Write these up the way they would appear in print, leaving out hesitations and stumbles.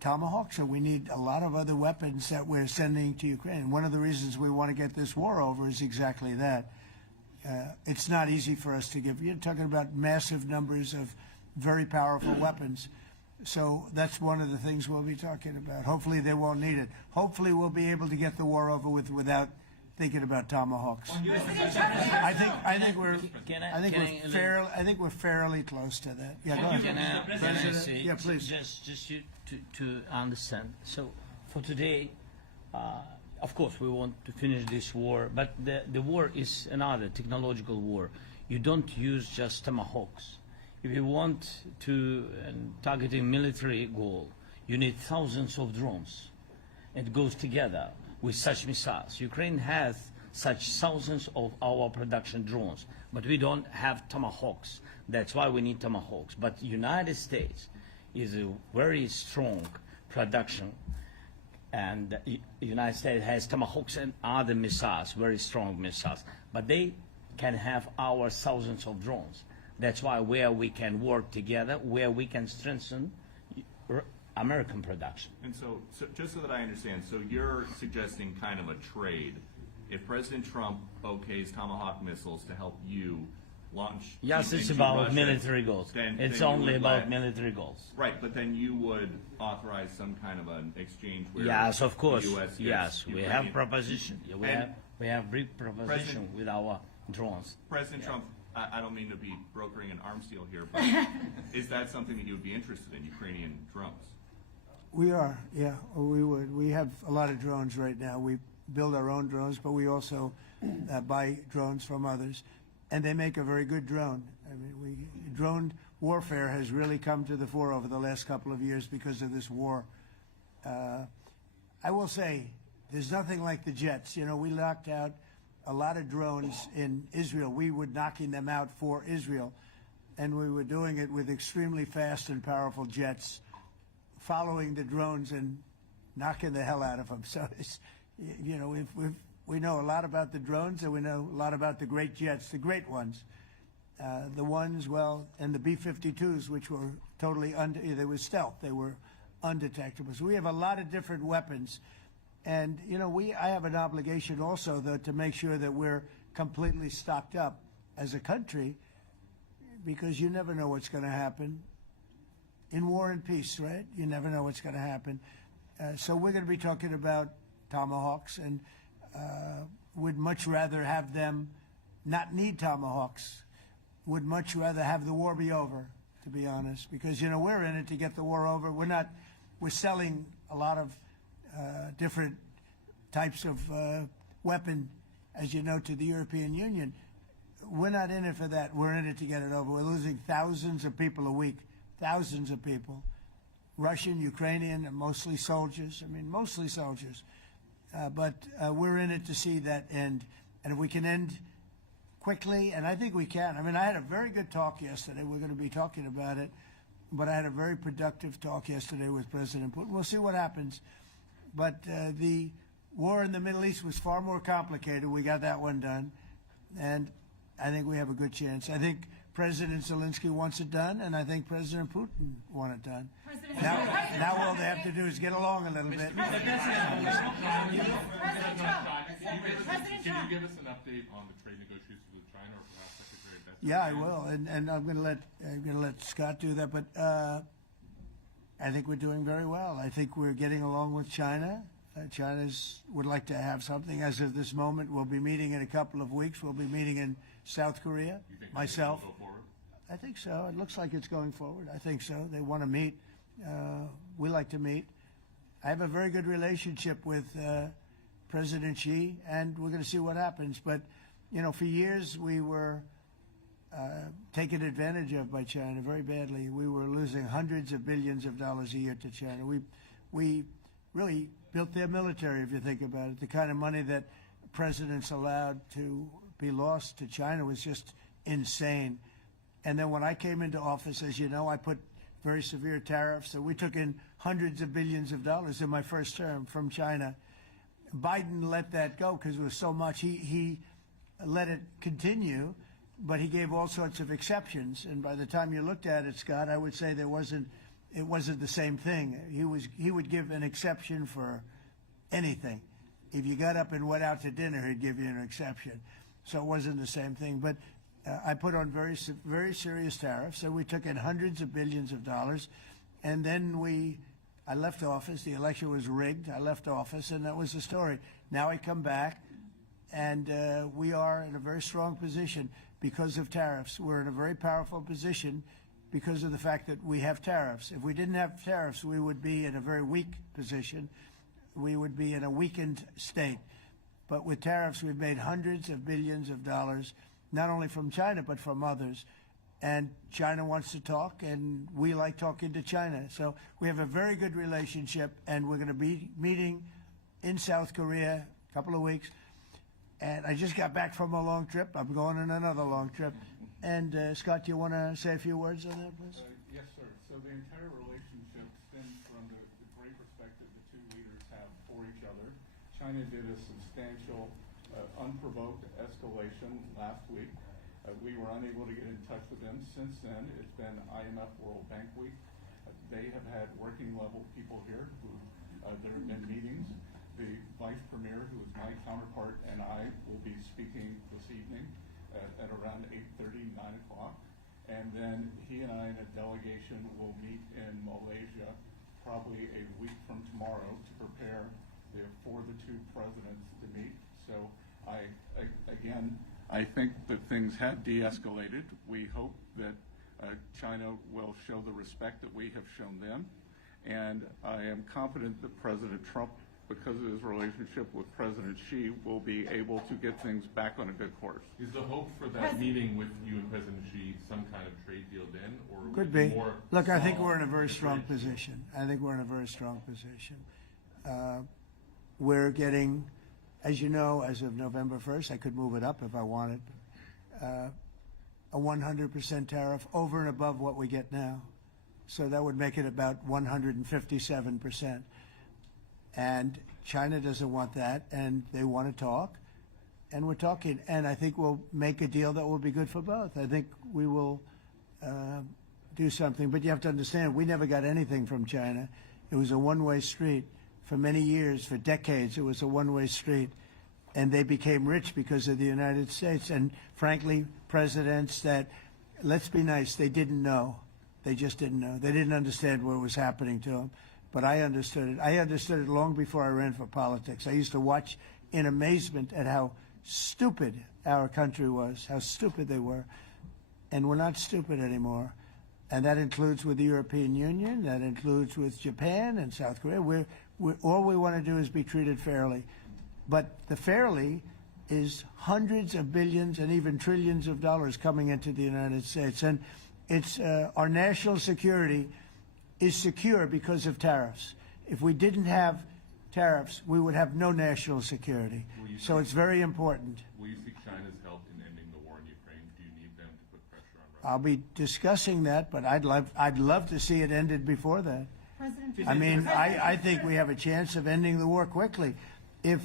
Tomahawks, and we need a lot of other weapons that we're sending to Ukraine. One of the reasons we want to get this war over is exactly that. It's not easy for us to give. You're talking about massive numbers of very powerful weapons. So that's one of the things we'll be talking about. Hopefully they won't need it. Hopefully we'll be able to get the war over with without thinking about Tomahawks. I think we're fairly close to that. Yeah, go ahead. President, yeah, please. Just you to understand. So for today, of course, we want to finish this war, but the war is another technological war. You don't use just Tomahawks. If you want to target a military goal, you need thousands of drones. It goes together with such missiles. Ukraine has such thousands of our production drones, but we don't have Tomahawks. That's why we need Tomahawks. But United States is a very strong production, and the United States has Tomahawks and other missiles, very strong missiles, but they can have our thousands of drones. That's why where we can work together, where we can strengthen American production. And so just so that I understand, so you're suggesting kind of a trade. If President Trump okays Tomahawk missiles to help you launch... Yes, it's about Russia, military goals. It's only about military goals. Right, but then you would authorize some kind of an exchange where... Yes, of course. The US yes, we Ukrainian. have proposition. We have brief proposition with our drones. President Trump, I don't mean to be brokering an arms deal here, but is that something that you would be interested in, Ukrainian drones? We are, yeah, we would. We have a lot of drones right now. We build our own drones, but we also buy drones from others, and they make a very good drone. I mean, drone warfare has really come to the fore over the last couple of years because of this war. I will say, there's nothing like the jets. You know, we knocked out a lot of drones in Israel. We were knocking them out for Israel, and we were doing it with extremely fast and powerful jets, following the drones and knocking the hell out of them. So, you know, we know a lot about the drones, and we know a lot about the great jets, the great ones. The ones, well, and the B-52s, which were totally they were stealth. They were undetectable. So we have a lot of different weapons. And, you know, I have an obligation also, though, to make sure that we're completely stocked up as a country, because you never know what's going to happen. In war and peace, right? You never know what's going to happen. So we're going to be talking about Tomahawks, and would much rather have them not need Tomahawks. Would much rather have the war be over, to be honest, because, you know, we're in it to get the war over. We're selling a lot of different types of weapon, as you know, to the European Union. We're not in it for that. We're in it to get it over. We're losing thousands of people a week. Thousands of people, Russian, Ukrainian, and mostly soldiers. I mean, mostly soldiers. But we're in it to see that end. And if we can end quickly, and I think we can. I mean, I had a very good talk yesterday. We're going to be talking about it. But I had a very productive talk yesterday with President Putin. We'll see what happens. But the war in the Middle East was far more complicated. We got that one done. And I think we have a good chance. I think President Zelensky wants it done, and I think President Putin wants it done. Now all they have to do is get along a little bit. Can you give us an update on the trade negotiations with China, or perhaps Secretary of Defense? Yeah, I will, and I'm going to let Scott do that. But I think we're doing very well. I think we're getting along with China. China would like to have something. As of this moment, we'll be meeting in a couple of weeks. We'll be meeting in South Korea. You think myself. Go forward? I think so. It looks like it's going forward. I think so. They want to meet. We like to meet. I have a very good relationship with President Xi, and we're going to see what happens. But, you know, for years we were taken advantage of by China very badly. We were losing hundreds of billions of dollars a year to China. We really built their military, if you think about it. The kind of money that presidents allowed to be lost to China was just insane. And then when I came into office, as you know, I put very severe tariffs. So we took in hundreds of billions of dollars in my first term from China. Biden let that go because it was so much. He let it continue, but he gave all sorts of exceptions. And by the time you looked at it, Scott, I would say there wasn't it wasn't the same thing. He would give an exception for anything. If you got up and went out to dinner, he'd give you an exception. So it wasn't the same thing. But I put on very serious tariffs, and we took in hundreds of billions of dollars. And then I left office. The election was rigged. I left office, and that was the story. Now I come back, and we are in a very strong position because of tariffs. We're in a very powerful position because of the fact that we have tariffs. If we didn't have tariffs, we would be in a very weak position. We would be in a weakened state. But with tariffs, we've made hundreds of billions of dollars, not only from China, but from others. And China wants to talk, and we like talking to China. So we have a very good relationship, and we're going to be meeting in South Korea a couple of weeks. And I just got back from a long trip. I'm going on another long trip. And Scott, do you want to say a few words on that, please? Yes, sir. So the entire relationship stems from the great respect that the two leaders have for each other. China did a substantial, unprovoked escalation last week. We were unable to get in touch with them. Since then, it's been IMF World Bank Week. They have had working level people here who there have been meetings. The Vice Premier, who is my counterpart, and I will be speaking this evening at around 8:30, 9 o'clock. And then he and I and a delegation will meet in Malaysia probably a week from tomorrow to prepare for the two presidents to meet. So I think that things have de-escalated. We hope that China will show the respect that we have shown them. And I am confident that President Trump, because of his relationship with President Xi, will be able to get things back on a good course. Is the hope for that meeting with you and President Xi some kind of trade deal then, or would Could it be. more Look, I think small we're in a very strong differential? position. I think we're in a very strong position. We're getting, as you know, as of November 1st, I could move it up if I wanted, a 100% tariff over and above what we get now. So that would make it about 157%. And China doesn't want that, and they want to talk, and we're talking. And I think we'll make a deal that will be good for both. I think we will do something. But you have to understand, we never got anything from China. It was a one-way street. For many years, for decades, it was a one-way street. And they became rich because of the United States. And frankly, presidents that, let's be nice, they didn't know. They just didn't know. They didn't understand what was happening to them. But I understood it. I understood it long before I ran for politics. I used to watch in amazement at how stupid our country was, how stupid they were. And we're not stupid anymore. And that includes with the European Union, that includes with Japan and South Korea. All we want to do is be treated fairly. But the fairly is hundreds of billions and even trillions of dollars coming into the United States. And it's our national security is secure because of tariffs. If we didn't have tariffs, we would have no national security. So it's very important. Will you seek China's help in ending the war in Ukraine? Do you need them to put pressure on Russia? I'll be discussing that, but I'd love to see it ended before that. I mean, I think we have a chance of ending the war quickly if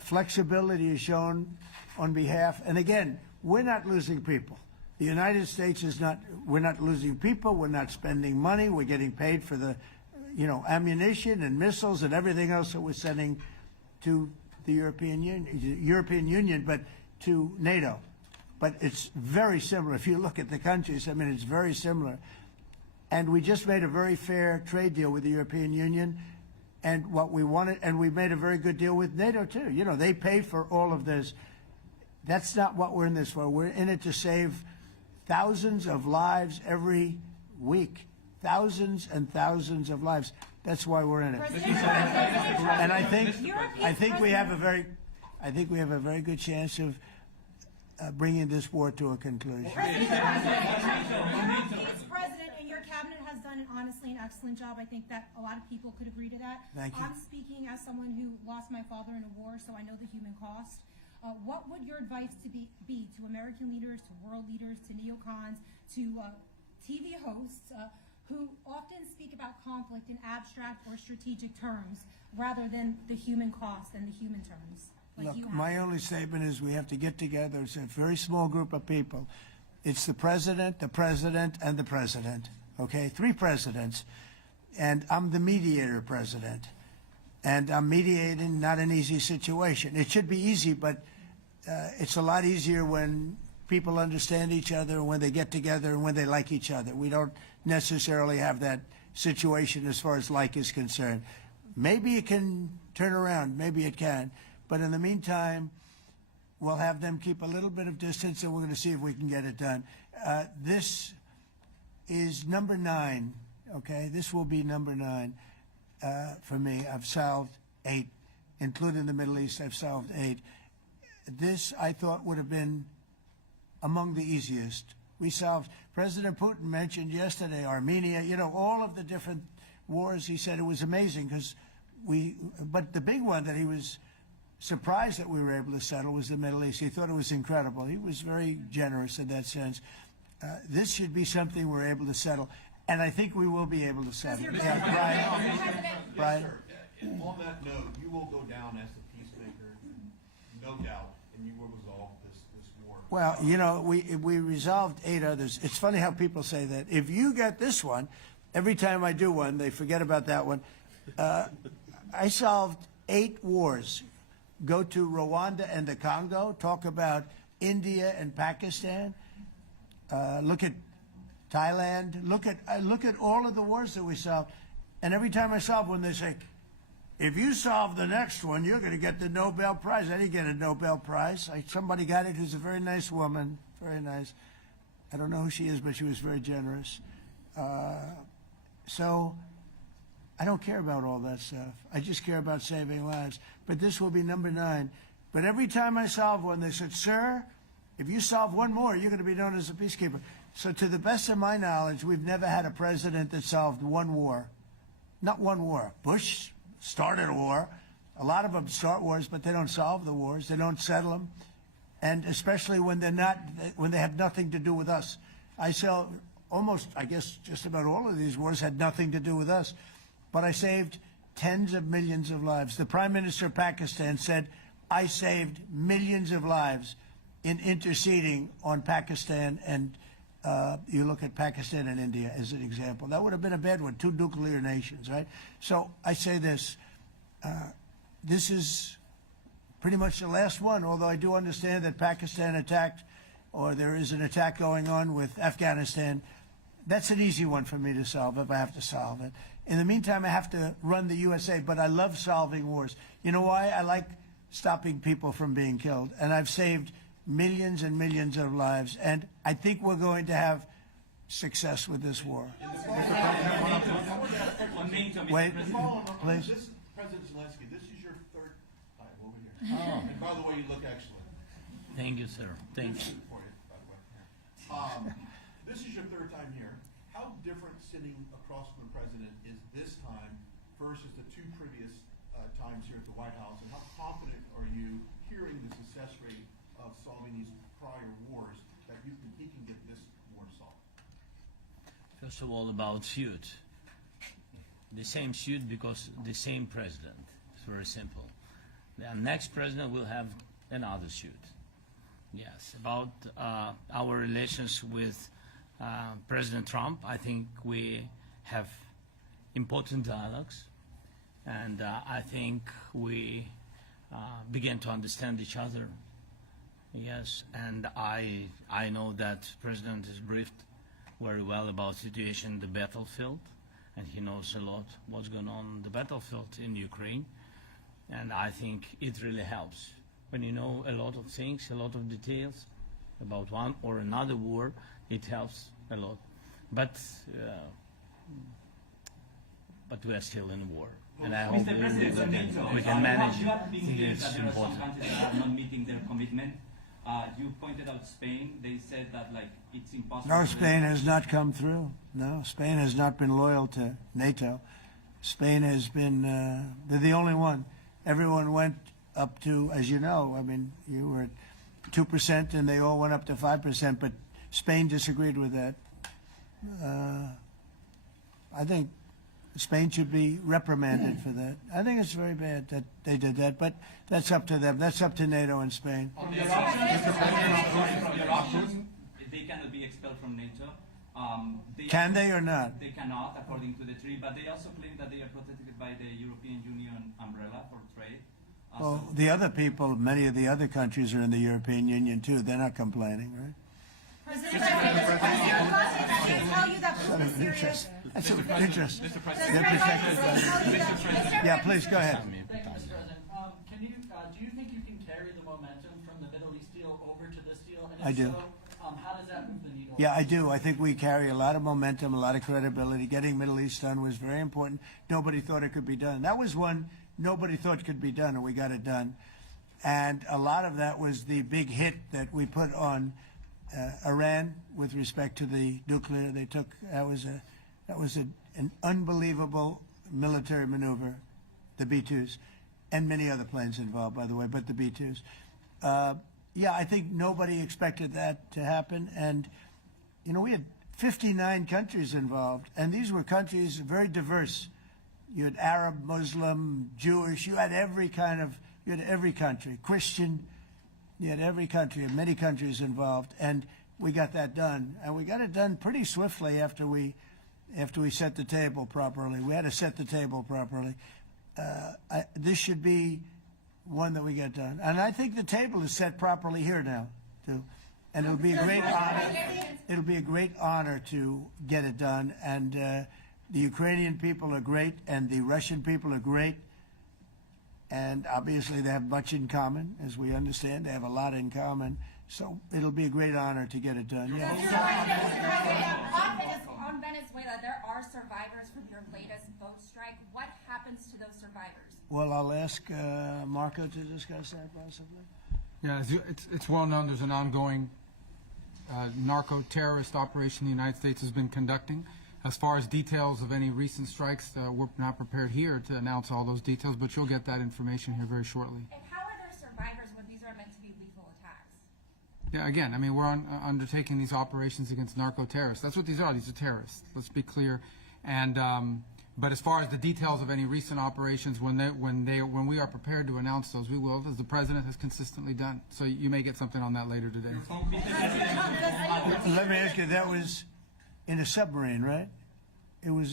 flexibility is shown on behalf. And again, we're not losing people. The United States is not. We're not losing people. We're not spending money. We're getting paid for the, ammunition and missiles and everything else that we're sending to the European Union, but to NATO. But it's very similar. If you look at the countries, I mean, it's very similar. And we just made a very fair trade deal with the European Union, and what we wanted, and we made a very good deal with NATO too. They pay for all of this. That's not what we're in this for. We're in it to save thousands of lives every week. Thousands and thousands of lives. That's why we're in it. And I think we have a very good chance of bringing this war to a conclusion. President, and your cabinet has done honestly an excellent job. I think that a lot of people could agree to that. Thank you. I'm speaking as someone who lost my father in a war, so I know the human cost. What would your advice be to American leaders, to world leaders, to neocons, to TV hosts who often speak about conflict in abstract or strategic terms rather than the human cost and the human terms? Look, my only statement is we have to get together. It's a very small group of people. It's the president, and the president. Okay, 3 presidents. And I'm the mediator, President. And I'm mediating not an easy situation. It should be easy, but it's a lot easier when people understand each other, when they get together, and when they like each other. We don't necessarily have that situation as far as like is concerned. Maybe it can turn around. Maybe it can. But in the meantime, we'll have them keep a little bit of distance, and we're going to see if we can get it done. This is number 9, okay? This will be number 9 for me. I've solved 8, including the Middle East. I've solved 8. This, I thought, would have been among the easiest. We solved, President Putin mentioned yesterday Armenia, you know, all of the different wars. He said it was amazing because but the big one that he was surprised that we were able to settle was the Middle East. He thought it was incredible. He was very generous in that sense. This should be something we're able to settle, and I think we will be able to settle. Yeah, Brian? Yes, sir. On that note, you will go down as the peacemaker, no doubt, and you will resolve this war. Well, you know, we resolved 8 others. It's funny how people say that. If you get this one, every time I do one, they forget about that one. I solved 8 wars. Go to Rwanda and the Congo, talk about India and Pakistan, look at Thailand, look at all of the wars that we solved. And every time I solve one, they say, if you solve the next one, you're going to get the Nobel Prize. I didn't get a Nobel Prize. Somebody got it who's a very nice woman, very nice. I don't know who she is, but she was very generous. So I don't care about all that stuff. I just care about saving lives. But this will be number 9. But every time I solve one, they said, sir, if you solve one more, you're going to be known as a peacekeeper. So to the best of my knowledge, we've never had a president that solved one war. Not one war. Bush started a war. A lot of them start wars, but they don't solve the wars. They don't settle them. And especially when they have nothing to do with us. I guess just about all of these wars had nothing to do with us. But I saved tens of millions of lives. The Prime Minister of Pakistan said, I saved millions of lives in interceding on Pakistan, and you look at Pakistan and India as an example. That would have been a bad one, 2 nuclear nations, right? So I say this, this is pretty much the last one, although I do understand that Pakistan attacked, or there is an attack going on with Afghanistan. That's an easy one for me to solve if I have to solve it. In the meantime, I have to run the USA, but I love solving wars. You know why? I like stopping people from being killed, and I've saved millions and millions of lives, and I think we're going to have success with this war. Wait, please. This, President Zelensky, this is your 3rd time over here. Oh. And by the way, you look excellent. Thank you, sir. Thank you. For you, by the way. This is your 3rd time here. How different sitting across from the president is this time versus the 2 previous times here at the White House, and how confident are you hearing the success rate of solving these prior wars that he can get this war solved? First of all, about suit. The same suit because the same president. It's very simple. The next president will have another suit. Yes. About our relations with President Trump, I think we have important dialogues, and I think we begin to understand each other. Yes, and I know that President is briefed very well about the situation in the battlefield, and he knows a lot what's going on in the battlefield in Ukraine, and I think it really helps when you know a lot of things, a lot of details about one or another war. It helps a lot, but we are still in war, and I hope we can manage. You have been clear It's that there are some important. countries that are not meeting their commitment. You pointed out Spain. They said that it's impossible. No, Spain has not come through. No, Spain has not been loyal to NATO. Spain has been, they're the only one. Everyone went up to, as you know, I mean, you were at 2% and they all went up to 5%, but Spain disagreed with that. I think Spain should be reprimanded for that. I think it's very bad that they did that, but that's up to them. That's up to NATO and Spain. From your options, they cannot be expelled from NATO. Can they or not? They cannot, according to the treaty, but they also claim that they are protected by the European Union umbrella for trade. Well, the other people, many of the other countries are in the European Union too. They're not complaining, right? President tell you that Putin is serious. That's interesting. Mr. President. Their perspective. Yeah, please go ahead. Thank you, Mr. President. Do you think you can carry the momentum from the Middle East deal over to this deal? And if I do. So, how does that move the needle? Yeah, I do. I think we carry a lot of momentum, a lot of credibility. Getting Middle East done was very important. Nobody thought it could be done. That was one nobody thought could be done, and we got it done. And a lot of that was the big hit that we put on Iran with respect to the nuclear. They took that was an unbelievable military maneuver, the B-2s, and many other planes involved, by the way, but the B-2s. Yeah, I think nobody expected that to happen. And, you know, we had 59 countries involved, and these were countries very diverse. You had Arab, Muslim, Jewish, you had every country, Christian, you had every country, and many countries involved, and we got that done. And we got it done pretty swiftly after we set the table properly. We had to set the table properly. This should be one that we get done. And I think the table is set properly here now, too. And it'll be a great honor. It'll be a great honor to get it done. And the Ukrainian people are great, and the Russian people are great. And obviously they have much in common, as we understand. They have a lot in common. So it'll be a great honor to get it done. Yeah. On Venezuela, there are survivors from your latest boat strike. What happens to those survivors? Well, I'll ask Marco to discuss that possibly. Yeah, it's well known there's an ongoing narco-terrorist operation the United States has been conducting. As far as details of any recent strikes, we're not prepared here to announce all those details, but you'll get that information here very shortly. And how are there survivors when these are meant to be lethal attacks? Yeah, again, I mean, we're undertaking these operations against narco-terrorists. That's what these are. These are terrorists. Let's be clear. And but as far as the details of any recent operations, when we are prepared to announce those, we will, as the president has consistently done. So you may get something on that later today. Let me ask you, that was in a submarine, right?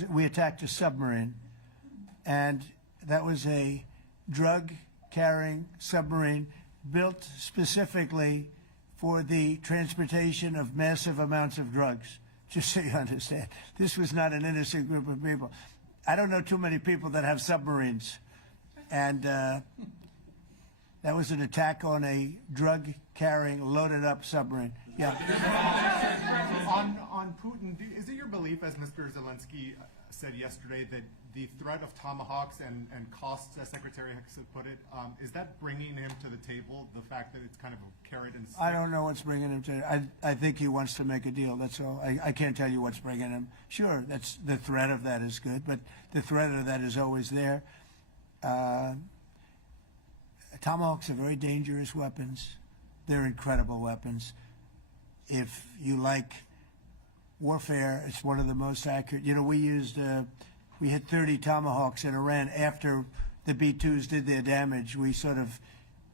We attacked a submarine, and that was a drug-carrying submarine built specifically for the transportation of massive amounts of drugs, just so you understand. This was not an innocent group of people. I don't know too many people that have submarines, and that was an attack on a drug-carrying, loaded-up submarine. Yeah. On Putin, is it your belief, as Mr. Zelensky said yesterday, that the threat of Tomahawks and costs, as Secretary Hicks put it, is that bringing him to the table, the fact that it's kind of a carrot and stick? I don't know what's bringing him to I think he wants to make a deal, that's all. I can't tell you what's bringing him. Sure, that's the threat of that is good, but the threat of that is always there. Tomahawks are very dangerous weapons. They're incredible weapons. If you like warfare, it's one of the most accurate. You know, we hit 30 Tomahawks in Iran after the B-2s did their damage. We sort of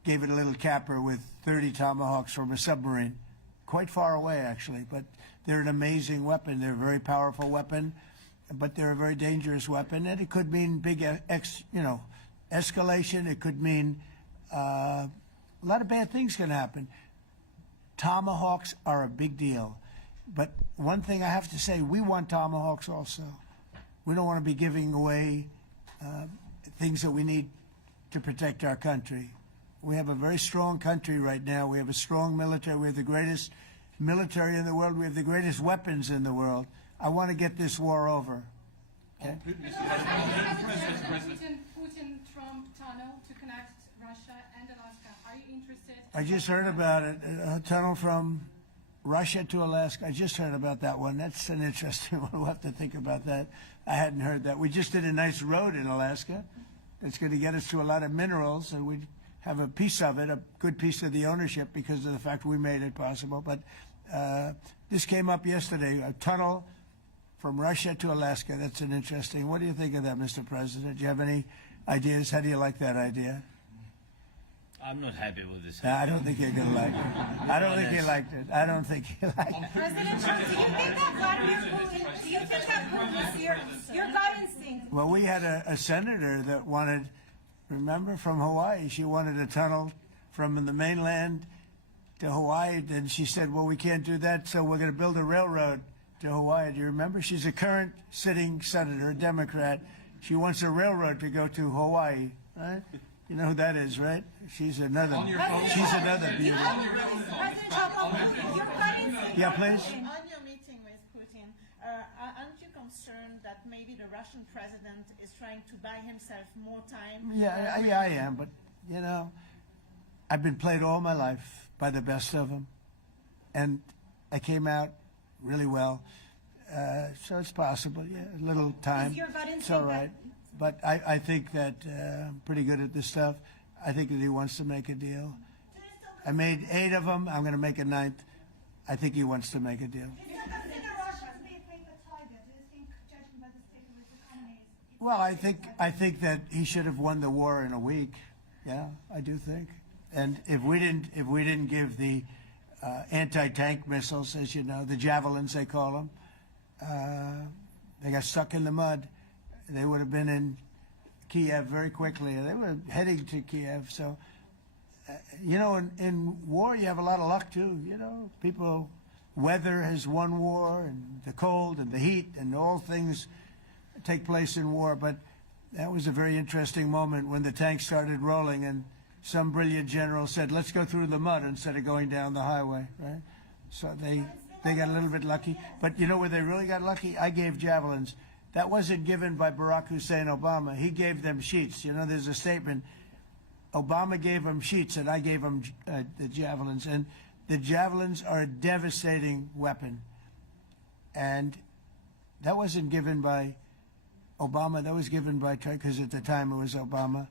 gave it a little capper with 30 Tomahawks from a submarine, quite far away actually. But they're an amazing weapon. They're a very powerful weapon, but they're a very dangerous weapon. And it could mean big, escalation. It could mean a lot of bad things can happen. Tomahawks are a big deal. But one thing I have to say, we want Tomahawks also. We don't want to be giving away things that we need to protect our country. We have a very strong country right now. We have a strong military. We have the greatest military in the world. We have the greatest weapons in the world. I want to get this war over. Okay? Putin-Trump tunnel to connect Russia and Alaska. Are you interested? I just heard about it. A tunnel from Russia to Alaska. I just heard about that one. That's an interesting one. We'll have to think about that. I hadn't heard that. We just did a nice road in Alaska. It's going to get us to a lot of minerals, and we have a piece of it, a good piece of the ownership because of the fact we made it possible. But this came up yesterday, a tunnel from Russia to Alaska. That's an interesting. What do you think of that, Mr. President? Do you have any ideas? How do you like that idea? I'm not happy with this. I don't think you're going to like it. I don't think you liked it. I don't think you liked it. President Trump, do you think that Vladimir Putin, do you think that Putin is your gut instinct? Well, we had a senator that wanted, remember, from Hawaii, she wanted a tunnel from the mainland to Hawaii, and she said, well, we can't do that, so we're going to build a railroad to Hawaii. Do you remember? She's a current sitting senator, a Democrat. She wants a railroad to go to Hawaii, right? You know who that is, right? She's another beauty. President Trump, your gut instinct. Yeah, please. On your meeting with Putin, aren't you concerned that maybe the Russian president is trying to buy himself more time? Yeah, I am, but, you know, I've been played all my life by the best of them, and I came out really well. So it's possible, yeah, a little time. Is your gut instinct it's all right. But I think that I'm pretty good at this stuff. I think that he wants to make a deal. I made 8 of them. I'm going to make a 9th. I think he wants to make a deal. Well, I think that he should have won the war in a week. Yeah, I do think. And if we didn't give the anti-tank missiles, as you know, the javelins they call them, they got stuck in the mud. They would have been in Kiev very quickly. They were heading to Kiev. So, you know, in war you have a lot of luck too. You know, weather has won war, and the cold and the heat and all things take place in war. But that was a very interesting moment when the tanks started rolling and some brilliant general said, let's go through the mud instead of going down the highway, right? So they got a little bit lucky. But you know where they really got lucky? I gave javelins. That wasn't given by Barack Hussein Obama. He gave them sheets. You know, there's a statement. Obama gave them sheets, and I gave them the javelins. And the javelins are a devastating weapon. And that wasn't given by Obama. That was given by, because at the time it was Obama.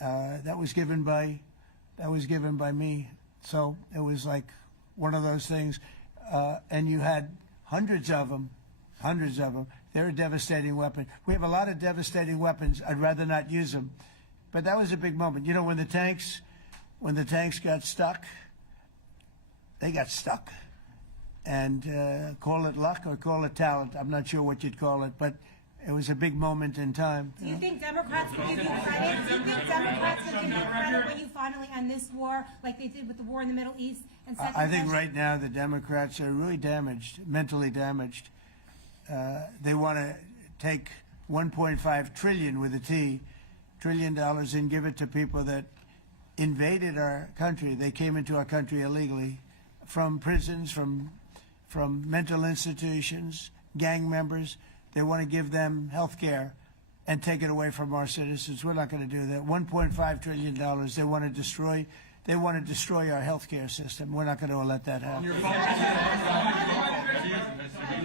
That was given by me. So it was like one of those things. And you had hundreds of them. They're a devastating weapon. We have a lot of devastating weapons. I'd rather not use them. But that was a big moment. You know, when the tanks got stuck, they got stuck. And call it luck or call it talent. I'm not sure what you'd call it, but it was a big moment in time. Do you think Democrats will give you credit? Do you think Democrats will give you credit when you finally end this war, like they did with the war in the Middle East? And I think right now the Democrats are really damaged, mentally damaged. They want to take $1.5 trillion with a T, $1 trillion, and give it to people that invaded our country. They came into our country illegally, from prisons, from mental institutions, gang members. They want to give them health care and take it away from our citizens. We're not going to do that. $1.5 trillion. They want to destroy. They want to destroy our health care system. We're not going to let that happen.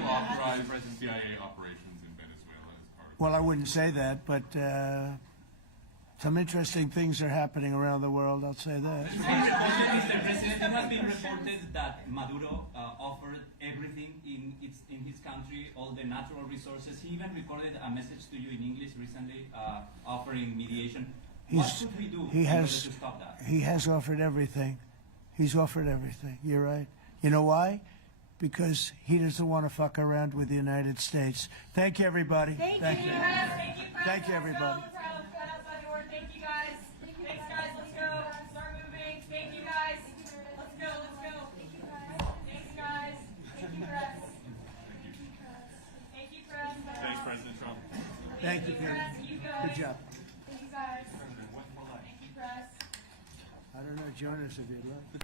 Authorize President CIA operations in Venezuela as part of. Well, I wouldn't say that, but some interesting things are happening around the world. I'll say that. Mr. President, it has been reported that Maduro offered everything in his country, all the natural resources. He even recorded a message to you in English recently, offering mediation. What should we do in order to stop that? He has offered everything. He's offered everything. You're right. You know why? Because he doesn't want to fuck around with the United States. Thank you, everybody. Thank you. Thank you, everybody. Thank you, guys. Thanks, guys. Let's go. Start moving. Thank you, guys. Let's go. Thank you, guys. Thanks, guys. Thank you, press. Thank you, press. Thanks, President Trump. Thank you, Peter. Good job. Thank you, guys. Thank you, press. I don't know, join us if you'd like.